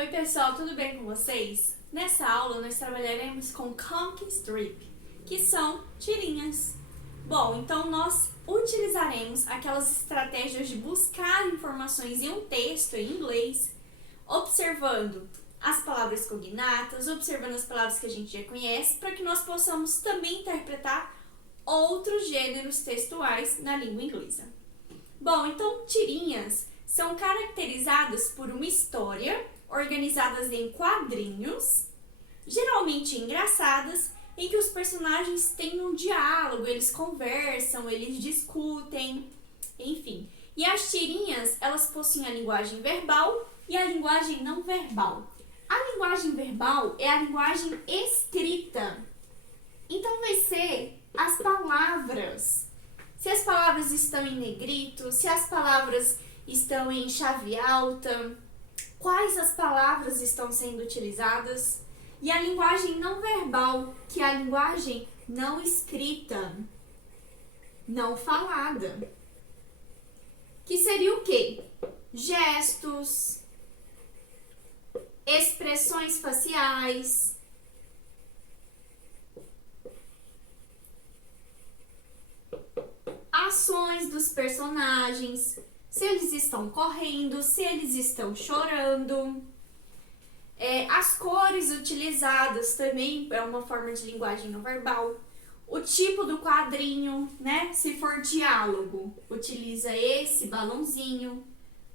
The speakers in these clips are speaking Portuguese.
Oi pessoal, tudo bem com vocês? Nessa aula nós trabalharemos com comic strip, que são tirinhas. Bom, então nós utilizaremos aquelas estratégias de buscar informações em um texto em inglês, observando as palavras cognatas, observando as palavras que a gente já conhece, para que nós possamos também interpretar outros gêneros textuais na língua inglesa. Bom, então tirinhas são caracterizadas por uma história organizadas em quadrinhos, geralmente engraçadas, em que os personagens têm um diálogo, eles conversam, eles discutem, enfim. E as tirinhas, elas possuem a linguagem verbal e a linguagem não verbal. A linguagem verbal é a linguagem escrita. Então vai ser as palavras. Se as palavras estão em negrito, se as palavras estão em chave alta, quais as palavras estão sendo utilizadas, e a linguagem não verbal, que é a linguagem não escrita, não falada, que seria o quê? Gestos, expressões faciais, ações dos personagens, se eles estão correndo, se eles estão chorando. As cores utilizadas também é uma forma de linguagem não verbal. O tipo do quadrinho, né? Se for diálogo, utiliza esse balãozinho.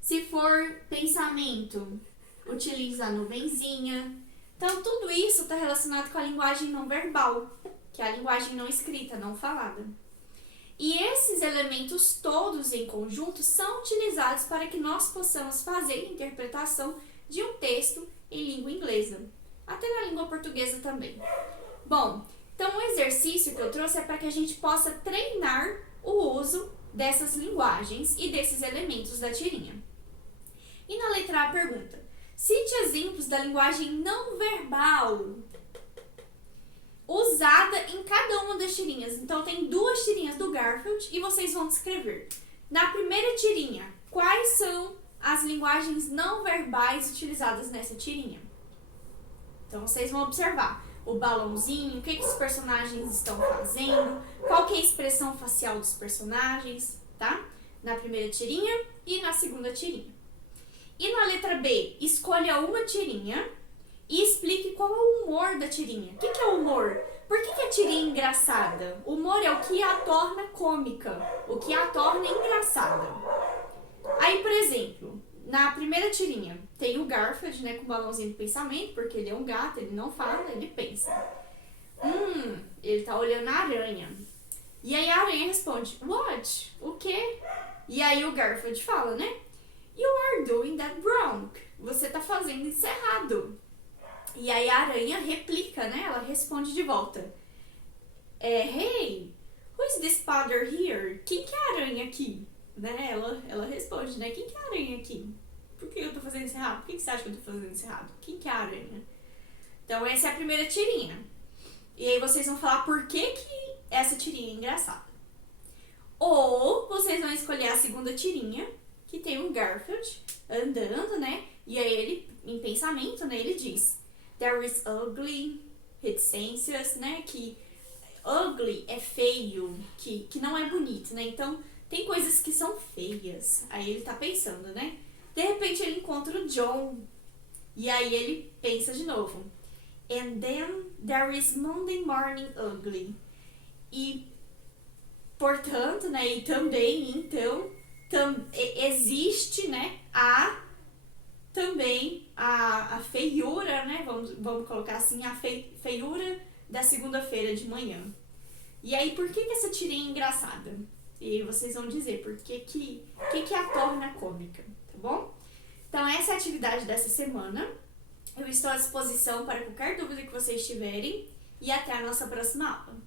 Se for pensamento, utiliza a nuvenzinha. Então, tudo isso está relacionado com a linguagem não verbal, que é a linguagem não escrita, não falada. E esses elementos todos em conjunto são utilizados para que nós possamos fazer a interpretação de um texto em língua inglesa, até na língua portuguesa também. Bom, então o exercício que eu trouxe é para que a gente possa treinar o uso dessas linguagens e desses elementos da tirinha. E na letra A pergunta: cite exemplos da linguagem não verbal usada em cada uma das tirinhas. Então tem duas tirinhas do Garfield e vocês vão descrever. Na primeira tirinha, quais são as linguagens não verbais utilizadas nessa tirinha? Então vocês vão observar o balãozinho, o que os personagens estão fazendo, qual que é a expressão facial dos personagens, tá? Na primeira tirinha e na segunda tirinha. E na letra B, escolha uma tirinha e explique qual é o humor da tirinha. O que é o humor? Por que a tirinha é engraçada? O humor é o que a torna cômica, o que a torna engraçada. Aí, por exemplo, na primeira tirinha tem o Garfield, né, com o balãozinho de pensamento, porque ele é um gato, ele não fala, ele pensa. Ele tá olhando a aranha. E aí a aranha responde, what? O quê? E aí o Garfield fala, né? You are doing that wrong. Você tá fazendo isso errado. E aí a aranha replica, né? Ela responde de volta. Hey, who is this spider here? Quem que é a aranha aqui? Né? Ela responde, né? Quem que é a aranha aqui? Por que eu tô fazendo isso errado? Por que você acha que eu tô fazendo isso errado? Quem que é a aranha? Então essa é a primeira tirinha. E aí vocês vão falar por que essa tirinha é engraçada. Ou vocês vão escolher a segunda tirinha, que tem o Garfield andando, né? E aí ele, em pensamento, né? Ele diz: there is ugly, reticências, né? Que ugly é feio, que não é bonito, né? Então, tem coisas que são feias. Aí ele tá pensando, né? De repente ele encontra o John. E aí ele pensa de novo. And then there is Monday morning ugly. E, portanto, né? E também, então, existe, né? Também a feiura, né? Vamos colocar assim, a feiura da segunda-feira de manhã. E aí, por que essa tirinha é engraçada? E vocês vão dizer por que a torna cômica, tá bom? Então, essa é a atividade dessa semana. Eu estou à disposição para qualquer dúvida que vocês tiverem e até a nossa próxima aula.